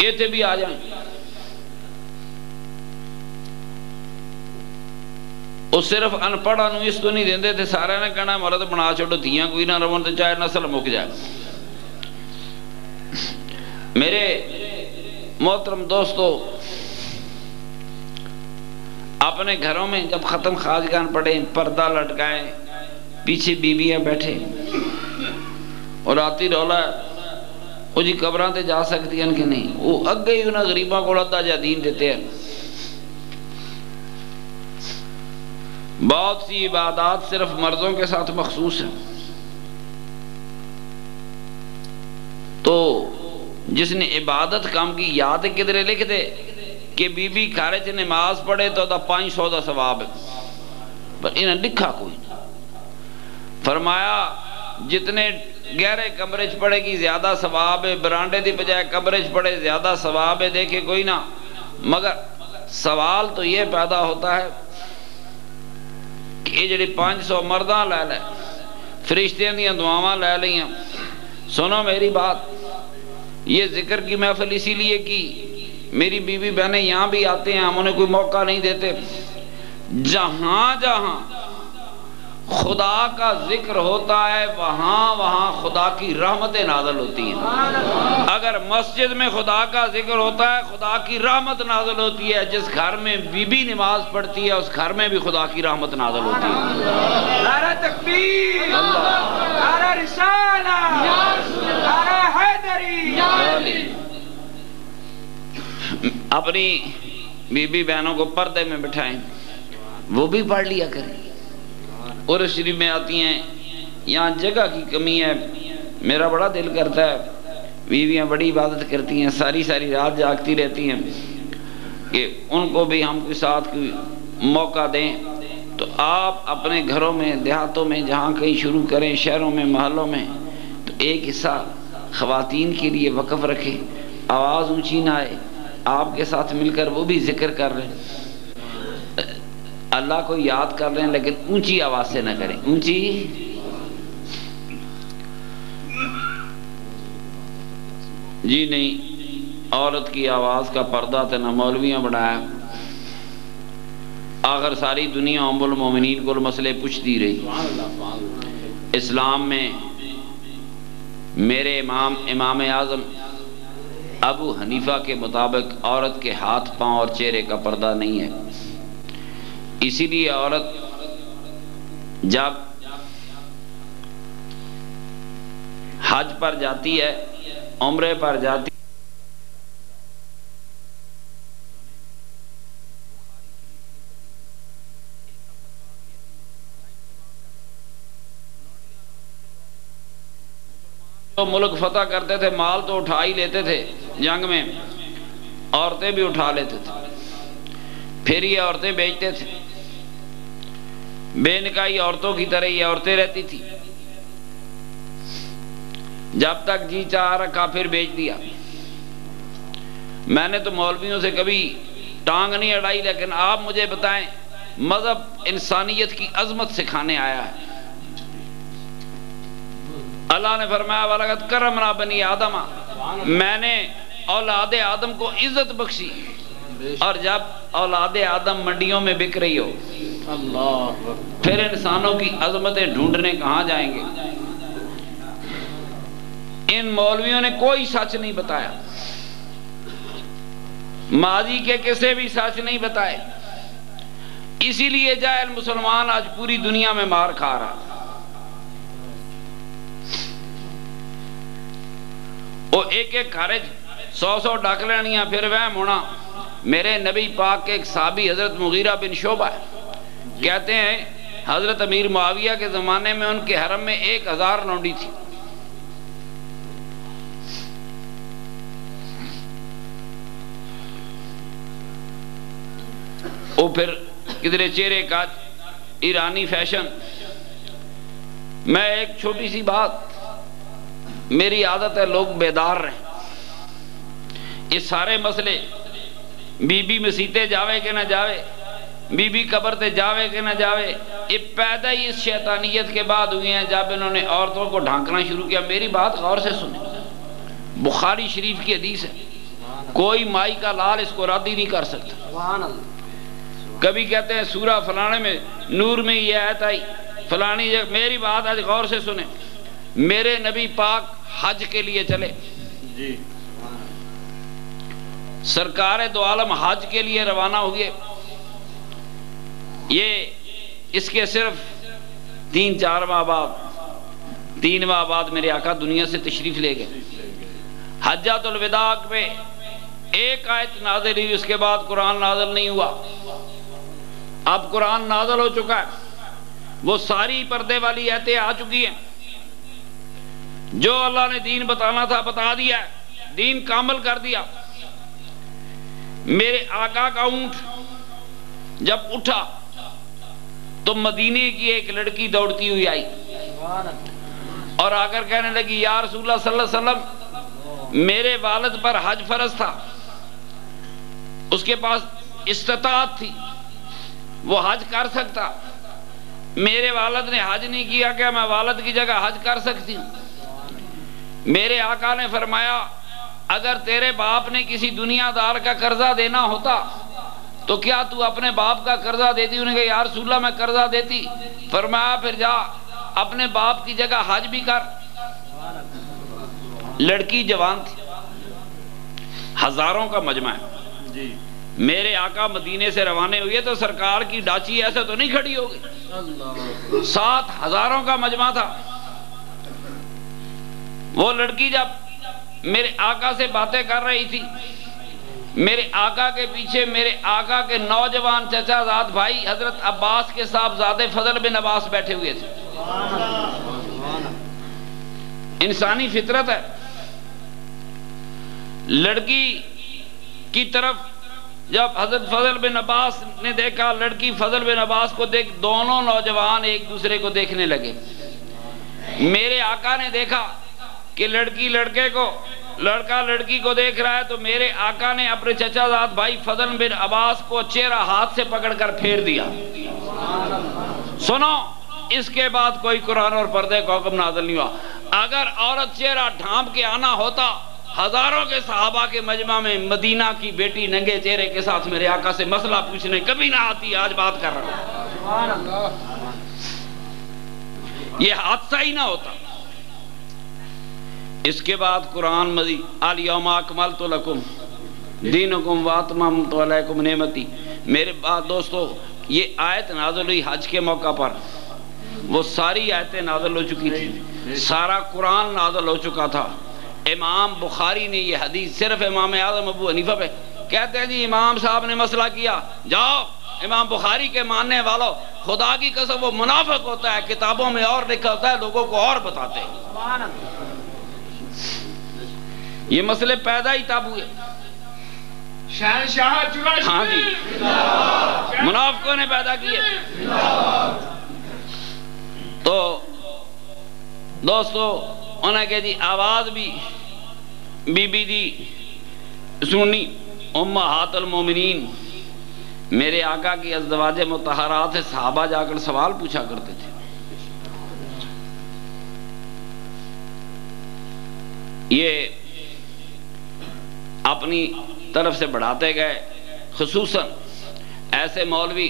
یہ تھے بھی آ جائیں. وہ صرف انپڑھا نو اس تو نہیں دیندے تھے، سارے نے کہنا مرد بنا چھوڑو، دھیاں کوئی نہ رون تو چاہے نسل مک جائے. میرے محترم دوستو، اپنے گھروں میں جب ختم خواجگان پڑھیں، پردہ لٹکائیں، پیچھے بیویاں بیٹھے اور آتی رولا وہ جی قبران تے جا سکتی ہیں کہ نہیں، وہ اگے ہی انہیں غریباں کو لدہ جا دین دیتے ہیں. بہت سی عبادات صرف مردوں کے ساتھ مخصوص ہیں. تو جس نے عبادت کام کی یاد کدھرے لکھ دے کہ بی بی کھارے چ نماز پڑھے تو دا 500 دا ثواب ہے، پر انہیں لکھا کوئی نہیں. فرمایا جتنے گہرے کمرے چ پڑھے گی زیادہ ثواب ہے، برانڈے دی بجائے کمرے چ پڑھے زیادہ ثواب ہے. دیکھے کوئی نہ، مگر سوال تو یہ پیدا ہوتا ہے کہ یہ جڑی 500 مرداں لے لے، فرشتیاں دیاں دعاواں لے لیں. سنو میری بات، یہ ذکر کی محفل اسی لیے کی، میری بیوی بہنیں یہاں بھی آتے ہیں، ہم انہیں کوئی موقع نہیں دیتے. جہاں جہاں خدا کا ذکر ہوتا ہے وہاں وہاں خدا کی رحمتیں نازل ہوتی ہیں. اگر مسجد میں خدا کا ذکر ہوتا ہے خدا کی رحمت نازل ہوتی ہے. جس گھر میں بی بی نماز پڑھتی ہے اس گھر میں بھی خدا کی رحمت نازل ہوتی ہے. نعرہ تکبیر، نعرہ رسالہ، نعرہ حیدری. اپنی بی بی بہنوں کو پردے میں بٹھائیں، وہ بھی پڑھ لیا کریں. اور شریف میں آتی ہیں، یہاں جگہ کی کمی ہے، میرا بڑا دل کرتا ہے، بیویاں بڑی عبادت کرتی ہیں، ساری ساری رات جاگتی رہتی ہیں، کہ ان کو بھی ہم کے ساتھ کوئی موقع دیں. تو آپ اپنے گھروں میں، دیہاتوں میں، جہاں کہیں شروع کریں، شہروں میں، محلوں میں، تو ایک حصہ خواتین کے لیے وقف رکھیں. آواز اونچی نہ آئے، آپ کے ساتھ مل کر وہ بھی ذکر کر رہے ہیں، اللہ کو یاد کر رہے ہیں، لیکن اونچی آواز سے نہ کریں. اونچی جی نہیں، عورت کی آواز کا پردہ تے نہ مولویاں بڑھایا. آخر ساری دنیا ام المومنین کو مسئلے پوچھتی رہی. اسلام میں میرے امام اعظم ابو حنیفہ کے مطابق عورت کے ہاتھ پاؤں اور چہرے کا پردہ نہیں ہے. اسی لیے عورت جب حج پر جاتی ہے، عمرے پر جاتی تو ملک فتح کرتے تھے، مال تو اٹھا ہی لیتے تھے، جنگ میں عورتیں بھی اٹھا لیتے تھے، پھر یہ عورتیں بیچتے تھے. بے نکاحی عورتوں کی طرح یہ عورتیں رہتی تھی، جب تک جی چاہ رکھا پھر بیچ دیا. میں نے تو مولویوں سے کبھی ٹانگ نہیں اڑائی، لیکن آپ مجھے بتائیں، مذہب انسانیت کی عظمت سکھانے آیا ہے. اللہ نے فرمایا وَلَقَدْ كَرَّمْنَا بَنِي آدَمَ، میں نے اولاد آدم کو عزت بخشی. اور جب اولاد آدم منڈیوں میں بک رہی ہو، پھر انسانوں کی عظمتیں ڈھونڈنے کہاں جائیں گے؟ ان مولویوں نے کوئی سچ نہیں بتایا، ماضی کے کسے بھی سچ نہیں بتائے. اسی لیے جاہل مسلمان آج پوری دنیا میں مار کھا رہا. وہ ایک ایک خارج 100 ڈاک لینیاں پھر وہم ہونا. میرے نبی پاک کے ایک صحابی حضرت مغیرہ بن شعبہ کہتے ہیں حضرت امیر معاویہ کے زمانے میں ان کے حرم میں 1000 لونڈی تھی. وہ پھر کدھرے چہرے کا ایرانی فیشن. میں ایک چھوٹی سی بات، میری عادت ہے لوگ بیدار رہیں. یہ سارے مسئلے بی بی مسیتے جاوے کہ نہ جاوے، بی بی قبر تے جاوے کہ نہ جاوے، یہ پیدا ہی اس شیطانیت کے بعد ہوئی ہیں جب انہوں نے عورتوں کو ڈھانکنا شروع کیا. میری بات غور سے سنیں، بخاری شریف کی حدیث ہے، کوئی مائی کا لال اس کو رد ہی نہیں کر سکتا. کبھی کہتے ہیں سورہ فلانے میں نور میں یہ آیت آئی فلانی جگہ. میری بات آج غور سے سنیں. میرے نبی پاک حج کے لیے چلے, سرکار دو عالم حج کے لیے روانہ ہوئے. یہ اس کے صرف 3-4 ماہ بعد 3 ماہ بعد میرے آقا دنیا سے تشریف لے گئے. حجۃ الوداع پہ ایک آیت نازل ہوئی, اس کے بعد قرآن نازل نہیں ہوا. اب قرآن نازل ہو چکا ہے, وہ ساری پردے والی آیتیں آ چکی ہیں. جو اللہ نے دین بتانا تھا بتا دیا ہے, دین کامل کر دیا. میرے آقا کا اونٹ جب اٹھا تو مدینے کی ایک لڑکی دوڑتی ہوئی آئی اور آ کر کہنے لگی یا رسول اللہ صلی اللہ علیہ وسلم, میرے والد پر حج فرض تھا, اس کے پاس استطاعت تھی, وہ حج کر سکتا. میرے والد نے حج نہیں کیا, کیا میں والد کی جگہ حج کر سکتی ہوں؟ میرے آقا نے فرمایا اگر تیرے باپ نے کسی دنیا دار کا قرضہ دینا ہوتا تو کیا تو اپنے باپ کا قرضہ دیتی؟ انہوں نے کہا یا رسول اللہ میں قرضہ دیتی. فرمایا پھر جا اپنے باپ کی جگہ حج بھی کر. لڑکی جوان تھی, ہزاروں کا مجمع ہے. میرے آقا مدینے سے روانے ہوئے تو سرکار کی ڈاچی ایسے تو نہیں کھڑی ہوگی, 7,000 کا مجمع تھا. وہ لڑکی جب میرے آقا سے باتیں کر رہی تھی, میرے آقا کے پیچھے میرے آقا کے نوجوان چچا زاد بھائی حضرت عباس کے صاحبزادے فضل بن عباس بیٹھے ہوئے تھے. انسانی فطرت ہے. لڑکی کی طرف جب حضرت فضل بن عباس نے دیکھا, لڑکی فضل بن عباس کو دیکھ, دونوں نوجوان ایک دوسرے کو دیکھنے لگے. میرے آقا نے دیکھا کہ لڑکی لڑکے کو, لڑکا لڑکی کو دیکھ رہا ہے, تو میرے آقا نے اپنے چچا زاد بھائی فضل بن عباس کو چہرہ ہاتھ سے پکڑ کر پھیر دیا. سنو, اس کے بعد کوئی قرآن اور پردے کا حکم نازل نہیں ہوا. اگر عورت چہرہ ڈھانپ کے آنا ہوتا, ہزاروں کے صحابہ کے مجمع میں مدینہ کی بیٹی ننگے چہرے کے ساتھ میرے آقا سے مسئلہ پوچھنے کبھی نہ آتی. آج بات کر رہا ہوں, یہ حادثہ ہی نہ ہوتا. اس کے بعد قرآن مزید الیوم اکملت لکم دینکم واتممت علیکم نعمتی. میرے بعد دوستو یہ آیت نازل ہوئی حج کے موقع پر, وہ ساری آیتیں نازل ہو چکی تھی, سارا قرآن نازل ہو چکا تھا. امام بخاری نے یہ حدیث صرف امام اعظم ابو حنیفہ پہ کہتے ہیں جی امام صاحب نے مسئلہ کیا, جاؤ امام بخاری کے ماننے والوں, خدا کی قسم وہ منافق ہوتا ہے, کتابوں میں اور لکھا ہوتا ہے, لوگوں کو اور بتاتے ہیں. یہ مسئلے پیدا ہی تب ہوئے. ہاں جی, منافقوں نے پیدا کیے. تو دوستو انہیں کہ جی آواز بھی بی بی دی سنی امہات المومنین. میرے آقا کی ازدواج مطہرات سے صحابہ جا کر سوال پوچھا کرتے تھے. یہ اپنی طرف سے بڑھاتے گئے, خصوصاً ایسے مولوی.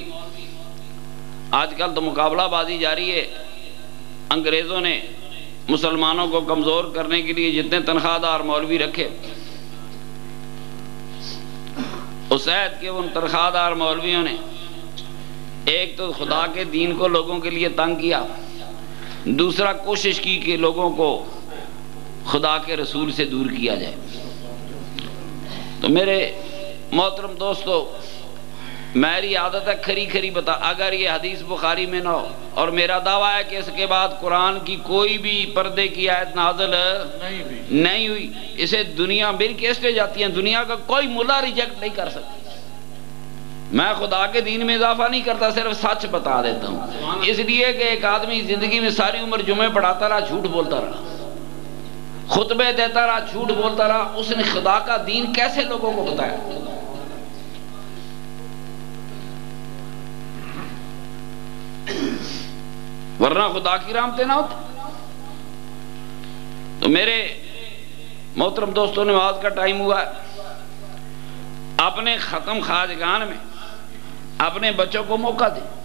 آج کل تو مقابلہ بازی جاری ہے. انگریزوں نے مسلمانوں کو کمزور کرنے کے لیے جتنے تنخواہ دار مولوی رکھے, اس عہد کے ان تنخواہ دار مولویوں نے ایک تو خدا کے دین کو لوگوں کے لیے تنگ کیا, دوسرا کوشش کی کہ لوگوں کو خدا کے رسول سے دور کیا جائے. تو میرے محترم دوستو, میری عادت ہے کھری کھری بتا. اگر یہ حدیث بخاری میں نہ ہو, اور میرا دعویٰ ہے کہ اس کے بعد قرآن کی کوئی بھی پردے کی آیت نازل نہیں ہوئی, اسے دنیا میری کیسٹیں جاتی ہیں, دنیا کا کوئی ملا ریجیکٹ نہیں کر سکتا. میں خدا کے دین میں اضافہ نہیں کرتا, صرف سچ بتا دیتا ہوں. اس لیے کہ ایک آدمی زندگی میں ساری عمر جمعے پڑھاتا رہا, جھوٹ بولتا رہا, خطبے دیتا رہا, جھوٹ بولتا رہا, اس نے خدا کا دین کیسے لوگوں کو بتایا؟ ورنہ خدا کی رحمتیں نہ ہوتی. تو میرے محترم دوستوں, نماز کا ٹائم ہوا ہے. اپنے ختم خواجگان میں اپنے بچوں کو موقع دیں۔